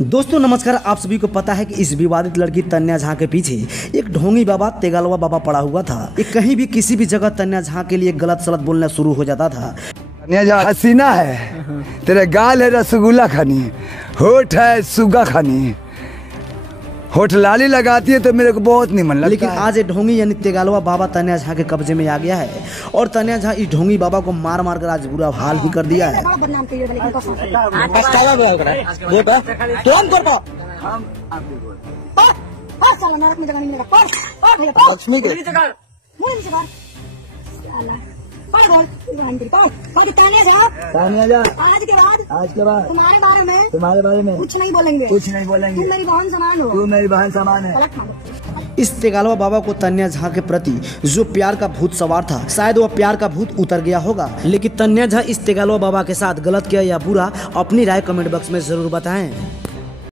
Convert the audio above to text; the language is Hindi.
दोस्तों नमस्कार। आप सभी को पता है कि इस विवादित लड़की तन्या झा के पीछे एक ढोंगी बाबा तेगालवा बाबा पड़ा हुआ था। कहीं भी किसी भी जगह तन्या झा के लिए गलत सलत बोलना शुरू हो जाता था। तन्या झा हसीना है, तेरे गाल है रसगुल्ला खानी, होठ है सुगा खानी, होठ लाली लगाती है तो मेरे को बहुत निमन लगता लेकिन है। आज ये ढोंगी यानी तेगालवा बाबा तन्या झा के कब्जे में आ गया है और तन्या झा इस ढोंगी बाबा को मार मार कर आज बुरा हाल भी कर दिया है। आज के बाद तुम्हारे बारे में कुछ नहीं बोलेंगे। तुम मेरी बहन समान हो। तू मेरी बहन समान है। इस तेगालवा बाबा को तन्या झा के प्रति जो प्यार का भूत सवार था, शायद वह प्यार का भूत उतर गया होगा। लेकिन तन्या झा इस तेगालवा बाबा के साथ गलत किया या बुरा, अपनी राय कमेंट बॉक्स में जरूर बताएं।